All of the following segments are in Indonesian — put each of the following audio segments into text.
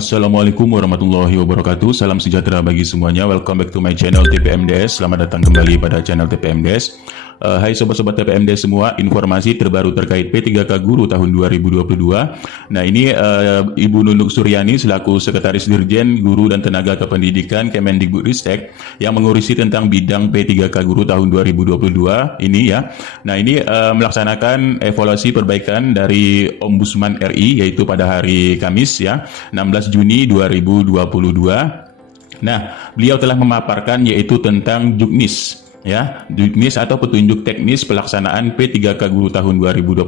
Assalamualaikum warahmatullahi wabarakatuh. Salam sejahtera bagi semuanya. Welcome back to my channel TPMDS. Selamat datang kembali pada channel TPMDS. Hai sobat-sobat TPMDS semua, informasi terbaru terkait P3K Guru tahun 2022. Nah ini Ibu Nunuk Suryani selaku Sekretaris Dirjen Guru dan Tenaga Kependidikan Kemendikbudristek yang mengurusi tentang bidang P3K Guru tahun 2022 ini ya. Nah ini melaksanakan evaluasi perbaikan dari Ombudsman RI yaitu pada hari Kamis ya, 16 Juni 2022. Nah, beliau telah memaparkan yaitu tentang Juknis ya, Juknis atau petunjuk teknis pelaksanaan P3K Guru tahun 2022.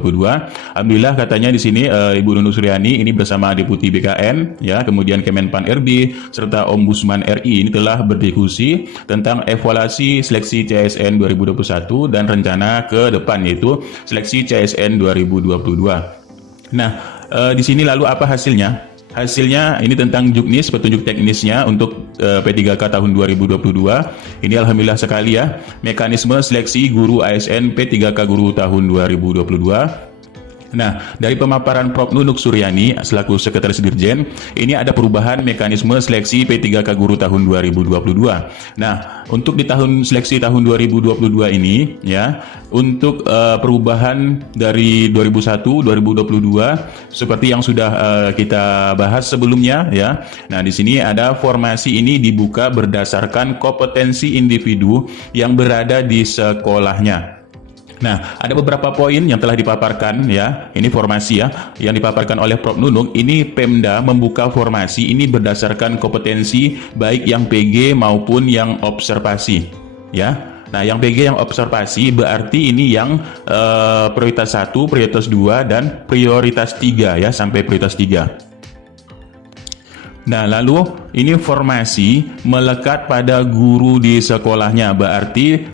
Alhamdulillah katanya di sini Ibu Nunuk Suryani ini bersama Deputi BKN ya, kemudian Kemenpan RB serta Ombudsman RI ini telah berdiskusi tentang evaluasi seleksi CSN 2021 dan rencana ke depan yaitu seleksi CSN 2022. Nah, di sini lalu apa hasilnya? Hasilnya ini tentang Juknis, petunjuk teknisnya untuk P3K tahun 2022. Ini alhamdulillah sekali ya, mekanisme seleksi guru ASN P3K Guru tahun 2022. Nah, dari pemaparan Prof. Nunuk Suryani selaku Sekretaris Dirjen, ini ada perubahan mekanisme seleksi P3K Guru tahun 2022. Nah, untuk di tahun seleksi tahun 2022 ini ya, untuk perubahan dari 2001 2022 seperti yang sudah kita bahas sebelumnya ya. Nah, di sini ada formasi ini dibuka berdasarkan kompetensi individu yang berada di sekolahnya. Nah, ada beberapa poin yang telah dipaparkan ya, ini formasi ya, yang dipaparkan oleh Prof. Nunuk. Ini Pemda membuka formasi ini berdasarkan kompetensi baik yang PG maupun yang observasi ya. Nah, yang PG yang observasi berarti ini yang prioritas 1, prioritas 2, dan prioritas 3 ya, sampai prioritas 3. Nah, lalu ini formasi melekat pada guru di sekolahnya, berarti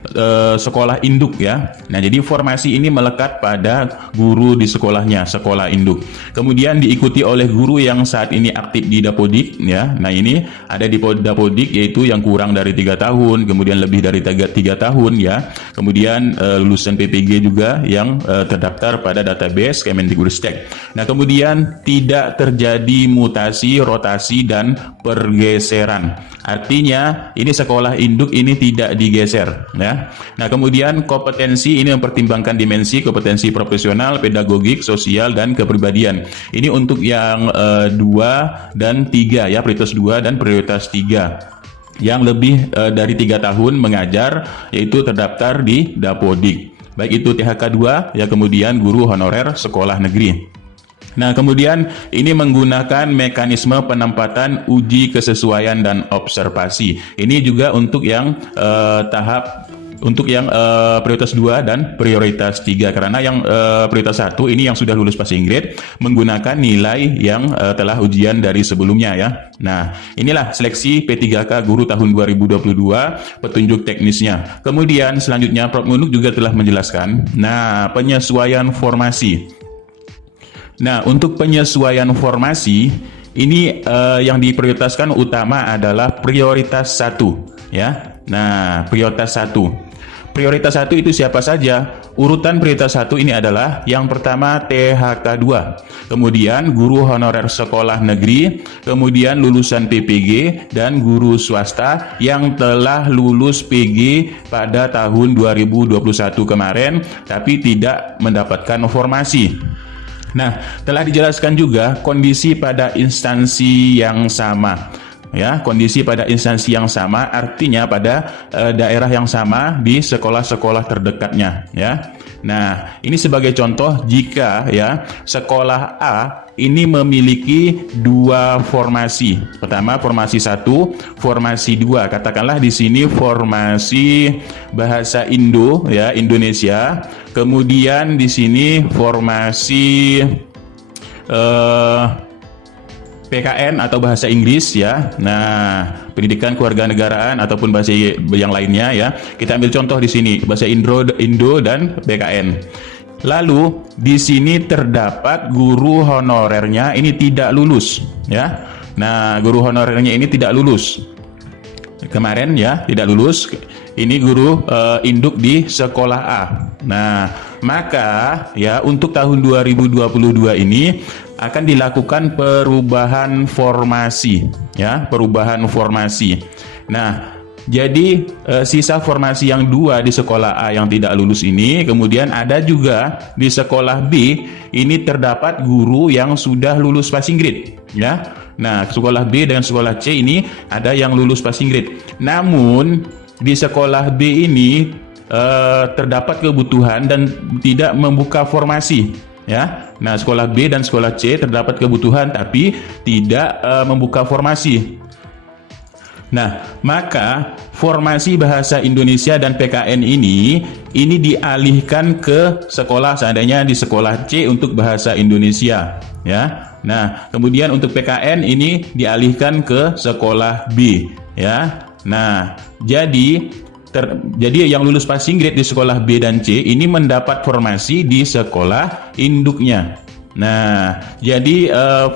sekolah induk ya. Nah, jadi formasi ini melekat pada guru di sekolahnya, sekolah induk. Kemudian diikuti oleh guru yang saat ini aktif di Dapodik ya. Nah, ini ada di Dapodik yaitu yang kurang dari 3 tahun, kemudian lebih dari 3 tahun ya. Kemudian lulusan PPG juga yang terdaftar pada database Kemendikbudristek. Nah, kemudian tidak terjadi mutasi, rotasi, dan pergeseran. Artinya ini sekolah induk ini tidak digeser ya. Nah, kemudian kompetensi ini mempertimbangkan dimensi kompetensi profesional, pedagogik, sosial, dan kepribadian. Ini untuk yang 2 dan 3 ya, prioritas 2 dan prioritas 3. Yang lebih dari 3 tahun mengajar yaitu terdaftar di Dapodik. Baik itu THK 2 ya, kemudian guru honorer sekolah negeri. Nah, kemudian ini menggunakan mekanisme penempatan uji kesesuaian dan observasi. Ini juga untuk yang prioritas 2 dan prioritas 3, karena yang prioritas 1 ini yang sudah lulus passing grade menggunakan nilai yang telah ujian dari sebelumnya ya. Nah, inilah seleksi P3K Guru tahun 2022, petunjuk teknisnya. Kemudian selanjutnya Prof. Nunuk juga telah menjelaskan, nah, penyesuaian formasi. Nah, untuk penyesuaian formasi ini yang diprioritaskan utama adalah prioritas 1 ya. Nah, prioritas 1. Prioritas 1 itu siapa saja? Urutan prioritas 1 ini adalah yang pertama THK 2, kemudian guru honorer sekolah negeri, kemudian lulusan PPG, dan guru swasta yang telah lulus PG pada tahun 2021 kemarin tapi tidak mendapatkan formasi. Nah, telah dijelaskan juga kondisi pada instansi yang sama. Ya, kondisi pada instansi yang sama artinya pada daerah yang sama di sekolah-sekolah terdekatnya ya. Nah, ini sebagai contoh jika ya sekolah A ini memiliki 2 formasi. Pertama formasi 1, formasi 2. Katakanlah di sini formasi bahasa Indo ya, Indonesia. Kemudian di sini formasi PKN atau bahasa Inggris ya. Nah, pendidikan kewarganegaraan ataupun bahasa yang lainnya ya. Kita ambil contoh di sini bahasa Indo dan PKN. Lalu di sini terdapat guru honorernya ini tidak lulus ya. Nah, guru honorernya ini tidak lulus. kemarin ya tidak lulus, ini guru induk di sekolah A. Nah, maka ya untuk tahun 2022 ini akan dilakukan perubahan formasi ya, perubahan formasi. Nah, jadi sisa formasi yang 2 di sekolah A yang tidak lulus ini, kemudian ada juga di sekolah B ini terdapat guru yang sudah lulus passing grade ya. Nah, sekolah B dan sekolah C ini ada yang lulus passing grade. Namun di sekolah B ini terdapat kebutuhan dan tidak membuka formasi ya. Nah, sekolah B dan sekolah C terdapat kebutuhan tapi tidak membuka formasi. Nah, maka formasi bahasa Indonesia dan PKN ini dialihkan ke sekolah, seandainya di sekolah C untuk bahasa Indonesia ya. Nah, kemudian untuk PKN ini dialihkan ke sekolah B ya. Nah, jadi yang lulus passing grade di sekolah B dan C ini mendapat formasi di sekolah induknya. Nah, jadi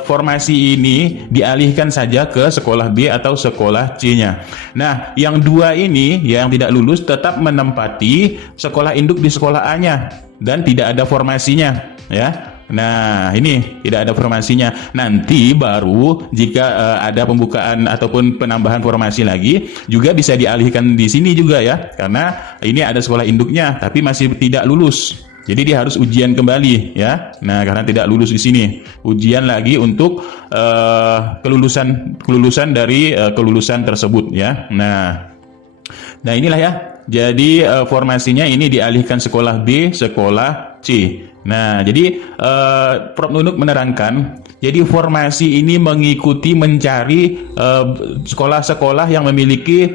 formasi ini dialihkan saja ke sekolah B atau sekolah C-nya. Nah, yang 2 ini yang tidak lulus tetap menempati sekolah induk di sekolah A-nya dan tidak ada formasinya ya. Nah, ini tidak ada formasinya. Nanti baru jika ada pembukaan ataupun penambahan formasi lagi juga bisa dialihkan di sini juga ya. Karena ini ada sekolah induknya tapi masih tidak lulus. Jadi dia harus ujian kembali ya. Nah, karena tidak lulus di sini, ujian lagi untuk kelulusan dari kelulusan tersebut ya. Nah inilah ya. Jadi formasinya ini dialihkan sekolah B, sekolah C. Nah, jadi Prof Nunuk menerangkan, jadi formasi ini mengikuti mencari sekolah-sekolah yang memiliki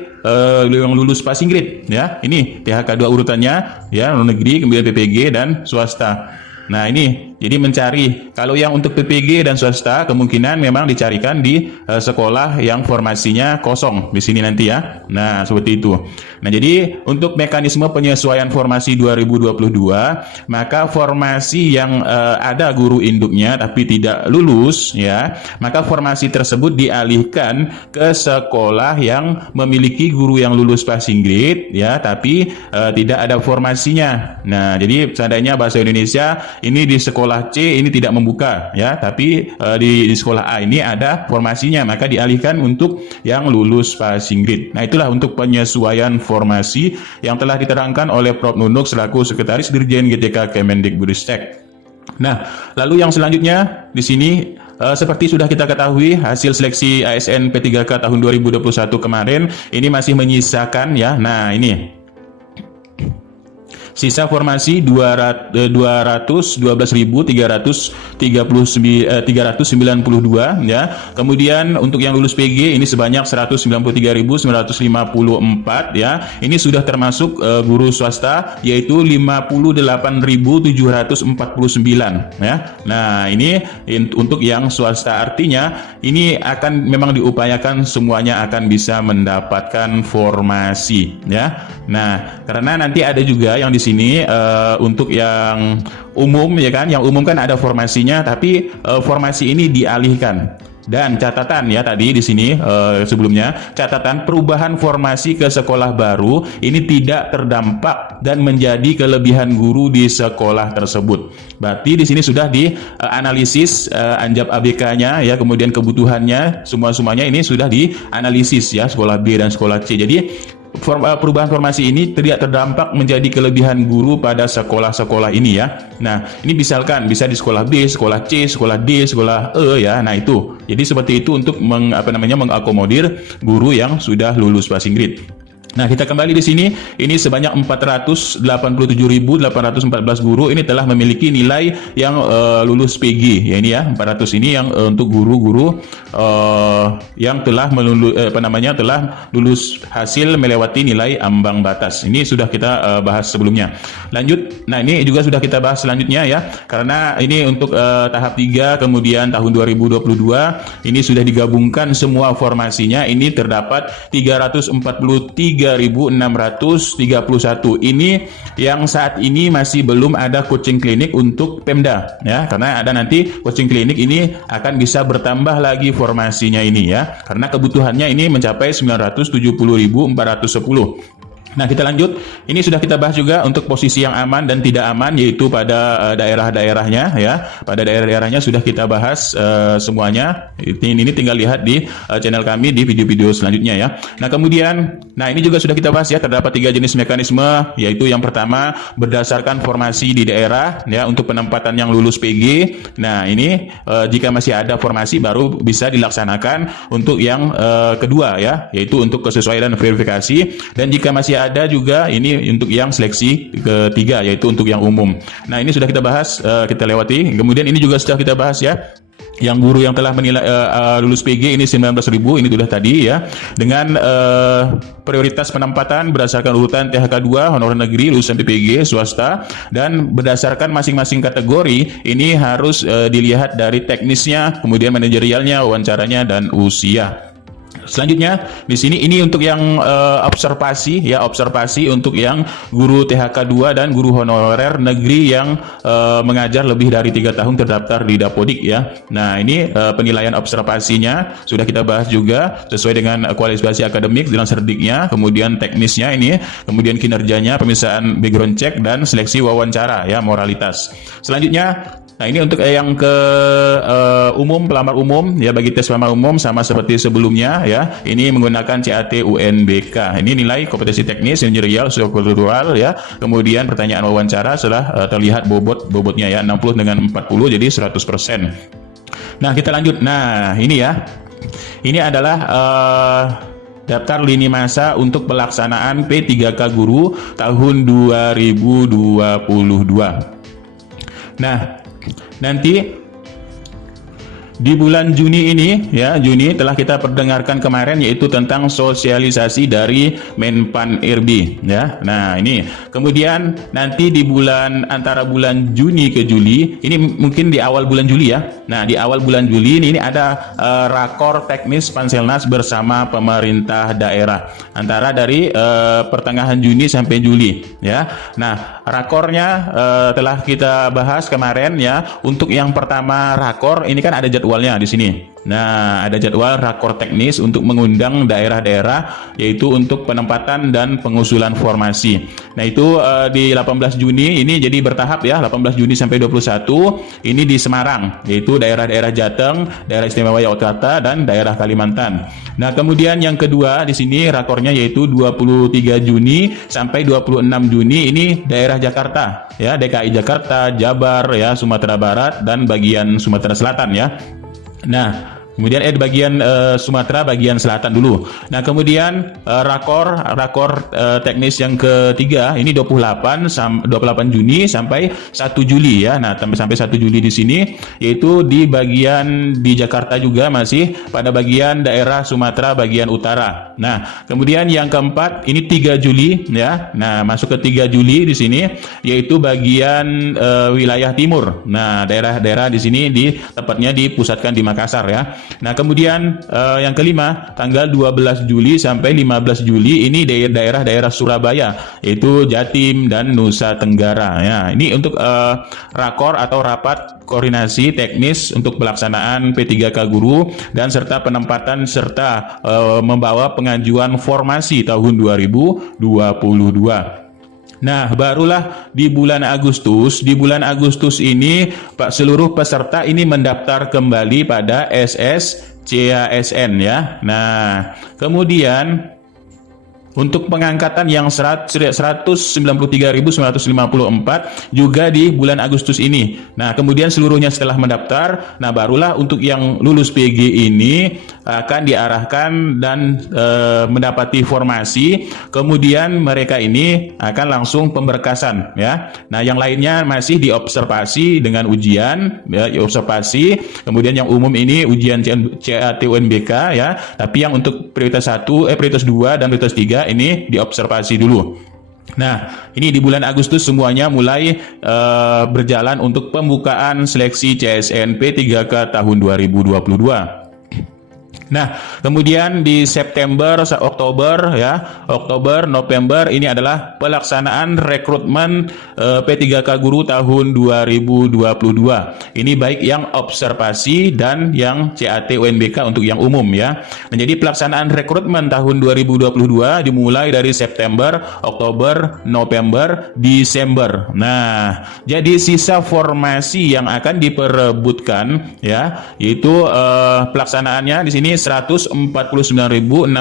yang lulus passing grade ya. Ini THK 2 urutannya ya, negeri, kemudian PPG dan swasta. Nah, ini jadi mencari, kalau yang untuk PPG dan swasta kemungkinan memang dicarikan di sekolah yang formasinya kosong di sini nanti ya. Nah, seperti itu. Nah, jadi untuk mekanisme penyesuaian formasi 2022, maka formasi yang ada guru induknya tapi tidak lulus ya, maka formasi tersebut dialihkan ke sekolah yang memiliki guru yang lulus passing grade ya, tapi tidak ada formasinya. Nah, jadi seandainya bahasa Indonesia ini di sekolah C ini tidak membuka ya, tapi di sekolah A ini ada formasinya, maka dialihkan untuk yang lulus passing grade. Nah, itulah untuk penyesuaian formasi yang telah diterangkan oleh Prof Nunuk selaku Sekretaris Dirjen GTK Kemendikbudristek. Nah, lalu yang selanjutnya di sini seperti sudah kita ketahui, hasil seleksi ASN P3K tahun 2021 kemarin ini masih menyisakan ya. Nah, ini sisa formasi 212.392 ya. Kemudian untuk yang lulus PG ini sebanyak 193.954 ya. Ini sudah termasuk guru swasta yaitu 58.749 ya. Nah, ini untuk yang swasta, artinya ini akan memang diupayakan semuanya akan bisa mendapatkan formasi ya. Nah, karena nanti ada juga yang di sini untuk yang umum ya kan, yang umum kan ada formasinya tapi formasi ini dialihkan. Dan catatan ya tadi di sini sebelumnya, catatan perubahan formasi ke sekolah baru ini tidak terdampak dan menjadi kelebihan guru di sekolah tersebut. Berarti di sini sudah dianalisis anjap ABK-nya ya, kemudian kebutuhannya semuanya ini sudah dianalisis ya, sekolah B dan sekolah C. Jadi perubahan formasi ini tidak terdampak menjadi kelebihan guru pada sekolah-sekolah ini ya. Nah, ini misalkan bisa di sekolah B, sekolah C, sekolah D, sekolah E ya. Nah, itu. Jadi seperti itu untuk mengakomodir guru yang sudah lulus passing grade. Nah, kita kembali di sini, ini sebanyak 487.814 guru ini telah memiliki nilai yang lulus PG. Ya ini ya, 400 ini yang untuk guru-guru yang telah telah lulus hasil melewati nilai ambang batas. Ini sudah kita bahas sebelumnya. Lanjut. Nah, ini juga sudah kita bahas selanjutnya ya. Karena ini untuk tahap 3 kemudian tahun 2022 ini sudah digabungkan semua formasinya, ini terdapat 343 3.631. Ini yang saat ini masih belum ada coaching klinik untuk Pemda ya, karena ada nanti coaching klinik ini akan bisa bertambah lagi formasinya ini ya, karena kebutuhannya ini mencapai 970.410. Nah, kita lanjut. Ini sudah kita bahas juga untuk posisi yang aman dan tidak aman, yaitu pada daerah-daerahnya ya. Pada daerah-daerahnya sudah kita bahas semuanya. Ini tinggal lihat di channel kami di video-video selanjutnya ya. Nah, kemudian, ini juga sudah kita bahas ya. Terdapat 3 jenis mekanisme, yaitu yang pertama berdasarkan formasi di daerah ya, untuk penempatan yang lulus PG. Nah, ini jika masih ada formasi baru bisa dilaksanakan untuk yang kedua ya, yaitu untuk kesesuaian dan verifikasi. Dan jika masih ada juga ini untuk yang seleksi ketiga, yaitu untuk yang umum. Nah, ini sudah kita bahas, kita lewati. Kemudian ini juga sudah kita bahas ya, yang guru yang telah menilai lulus PG ini 19.000, ini sudah tadi ya, dengan prioritas penempatan berdasarkan urutan THK 2, honorer negeri, lulusan PPG, swasta, dan berdasarkan masing-masing kategori ini harus dilihat dari teknisnya, kemudian manajerialnya, wawancaranya, dan usia. Selanjutnya di sini ini untuk yang observasi ya, observasi untuk yang guru THK 2 dan guru honorer negeri yang mengajar lebih dari 3 tahun terdaftar di Dapodik ya. Nah, ini penilaian observasinya sudah kita bahas juga sesuai dengan kualifikasi akademik dengan serdiknya, kemudian teknisnya ini, kemudian kinerjanya, pemisahan background check, dan seleksi wawancara ya, moralitas. Selanjutnya, nah ini untuk yang ke umum, pelamar umum ya, bagi tes pelamar umum sama seperti sebelumnya ya. Ini menggunakan CAT UNBK. Ini nilai kompetensi teknis, manajerial, sosiokultural ya. Kemudian pertanyaan wawancara setelah terlihat bobotnya ya, 60 dengan 40 jadi 100%. Nah, kita lanjut. Nah, ini ya. Ini adalah daftar lini masa untuk pelaksanaan P3K Guru tahun 2022. Nah, nanti di bulan Juni ini ya, Juni telah kita perdengarkan kemarin, yaitu tentang sosialisasi dari Menpan RB ya. Nah, ini kemudian nanti di bulan antara bulan Juni ke Juli, ini mungkin di awal bulan Juli ya. Nah, di awal bulan Juli ini ada rakor teknis Panselnas bersama pemerintah daerah antara dari pertengahan Juni sampai Juli ya. Nah, rakornya telah kita bahas kemarin ya. Untuk yang pertama rakor ini kan ada jadwalnya di sini. Nah, ada jadwal rakor teknis untuk mengundang daerah-daerah, yaitu untuk penempatan dan pengusulan formasi. Nah, itu di 18 Juni ini jadi bertahap ya, 18 Juni sampai 21 ini di Semarang, yaitu daerah-daerah Jateng, daerah istimewa Yogyakarta, dan daerah Kalimantan. Nah, kemudian yang kedua di sini rakornya yaitu 23 Juni sampai 26 Juni ini daerah Jakarta ya, DKI Jakarta, Jabar ya, Sumatera Barat, dan bagian Sumatera Selatan ya. Nah, kemudian di bagian Sumatera bagian selatan dulu. Nah, kemudian rakor teknis yang ketiga ini 28 Juni sampai 1 Juli ya. Nah, sampai 1 Juli di sini, yaitu di bagian di Jakarta juga masih pada bagian daerah Sumatera bagian utara. Nah, kemudian yang keempat ini 3 Juli ya. Nah, masuk ke 3 Juli di sini, yaitu bagian wilayah timur. Nah, daerah-daerah di sini tepatnya dipusatkan di Makassar ya. Nah, kemudian yang kelima tanggal 12 Juli sampai 15 Juli ini daerah-daerah Surabaya, yaitu Jatim dan Nusa Tenggara ya. Ini untuk rakor atau rapat koordinasi teknis untuk pelaksanaan P3K Guru dan serta penempatan serta membawa pengajuan formasi tahun 2022. Nah, barulah di bulan Agustus. Di bulan Agustus ini seluruh peserta ini mendaftar kembali pada SSCASN ya. Nah, kemudian untuk pengangkatan yang 193.954 juga di bulan Agustus ini. Nah, kemudian seluruhnya setelah mendaftar, nah barulah untuk yang lulus PG ini akan diarahkan dan mendapati formasi. Kemudian mereka ini akan langsung pemberkasan ya. Nah, yang lainnya masih diobservasi dengan ujian ya, observasi. Kemudian yang umum ini ujian CAT UNBK ya. Tapi yang untuk prioritas 1, prioritas 2 dan prioritas 3 ini diobservasi dulu. Nah, ini di bulan Agustus semuanya mulai berjalan untuk pembukaan seleksi CSN P3K tahun 2022. Nah, kemudian di September, Oktober ya, Oktober, November ini adalah pelaksanaan rekrutmen P3K Guru tahun 2022. Ini baik yang observasi dan yang CAT UNBK untuk yang umum ya. Nah, jadi pelaksanaan rekrutmen tahun 2022 dimulai dari September, Oktober, November, Desember. Nah, jadi sisa formasi yang akan diperebutkan ya, yaitu pelaksanaannya di sini 149.677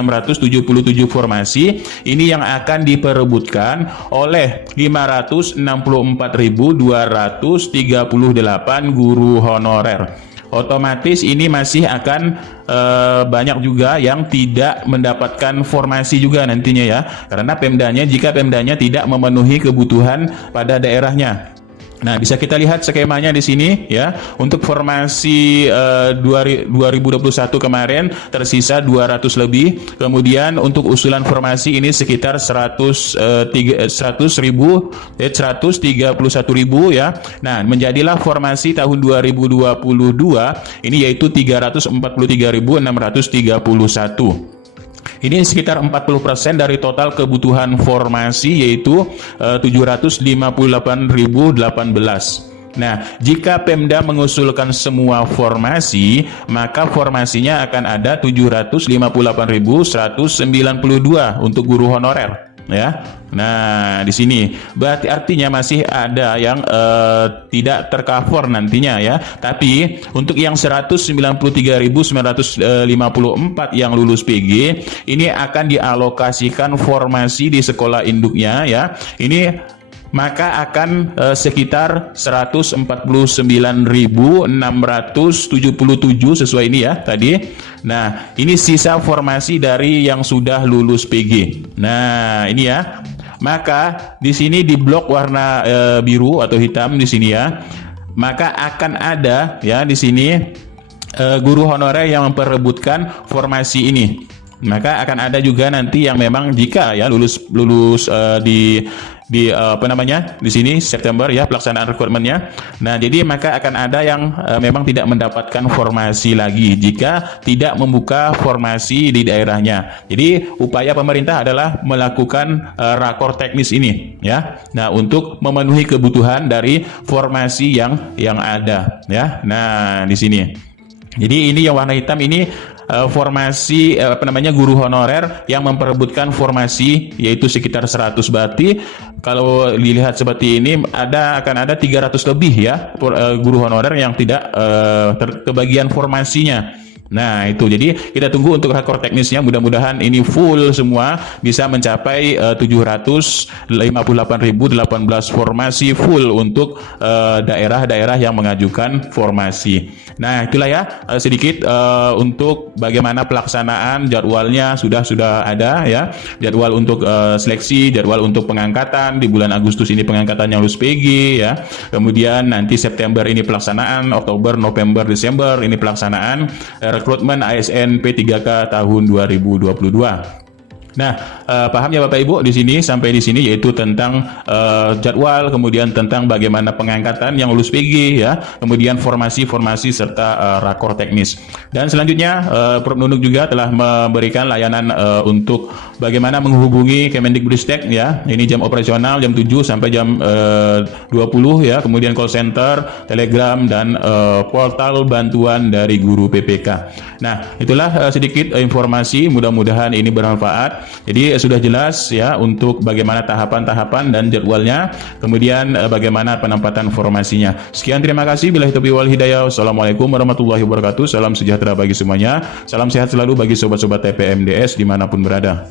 formasi ini yang akan diperebutkan oleh 564.238 guru honorer. Otomatis ini masih akan banyak juga yang tidak mendapatkan formasi juga nantinya ya, karena jika Pemdanya tidak memenuhi kebutuhan pada daerahnya. Nah, bisa kita lihat skemanya di sini ya. Untuk formasi 2021 kemarin tersisa 200 lebih. Kemudian untuk usulan formasi ini sekitar 131.000 ya. Nah, menjadilah formasi tahun 2022 ini yaitu 343.631. Ini sekitar 40% dari total kebutuhan formasi, yaitu 758.018. Nah, jika Pemda mengusulkan semua formasi, maka formasinya akan ada 758.192 untuk guru honorer. Ya, nah di sini berarti artinya masih ada yang tidak tercover nantinya ya. Tapi untuk yang 193.954 yang lulus PG ini akan dialokasikan formasi di sekolah induknya ya. Ini maka akan sekitar 149.677 sesuai ini ya tadi. Nah, ini sisa formasi dari yang sudah lulus PG. Nah, ini ya. Maka di sini di blok warna biru atau hitam di sini ya. Maka akan ada ya di sini guru honorer yang memperebutkan formasi ini. Maka akan ada juga nanti yang memang jika ya lulus di di sini September ya pelaksanaan rekrutmennya. Nah, jadi maka akan ada yang memang tidak mendapatkan formasi lagi jika tidak membuka formasi di daerahnya. Jadi upaya pemerintah adalah melakukan rakor teknis ini ya. Nah, untuk memenuhi kebutuhan dari formasi yang ada ya. Nah, di sini. Jadi ini yang warna hitam ini formasi guru honorer yang memperebutkan formasi yaitu sekitar 100. Berarti kalau dilihat seperti ini akan ada 300 lebih ya guru honorer yang tidak kebagian formasinya. Nah, itu jadi kita tunggu untuk rakor teknisnya, mudah-mudahan ini full semua bisa mencapai 758.018 formasi full untuk daerah-daerah yang mengajukan formasi. Nah, itulah ya sedikit untuk bagaimana pelaksanaan jadwalnya sudah ada ya. Jadwal untuk seleksi, jadwal untuk pengangkatan di bulan Agustus ini pengangkatan yang lulus PG ya. Kemudian nanti September ini pelaksanaan, Oktober, November, Desember ini pelaksanaan rekrutmen ASN P3K tahun 2022. Nah, paham ya Bapak Ibu di sini sampai di sini yaitu tentang jadwal, kemudian tentang bagaimana pengangkatan yang lulus PG ya, kemudian formasi-formasi serta rakor teknis. Dan selanjutnya Prop.Nunuk juga telah memberikan layanan untuk bagaimana menghubungi Kemendikbudristek ya. Ini jam operasional jam 7 sampai jam 20 ya, kemudian call center, Telegram dan portal bantuan dari guru PPK. Nah, itulah sedikit informasi, mudah-mudahan ini bermanfaat. Jadi sudah jelas ya untuk bagaimana tahapan-tahapan dan jadwalnya, kemudian bagaimana penempatan formasinya. Sekian, terima kasih. Billahi taufiq wal hidayah. Wassalamualaikum warahmatullahi wabarakatuh. Salam sejahtera bagi semuanya. Salam sehat selalu bagi sobat-sobat TPMDS dimanapun berada.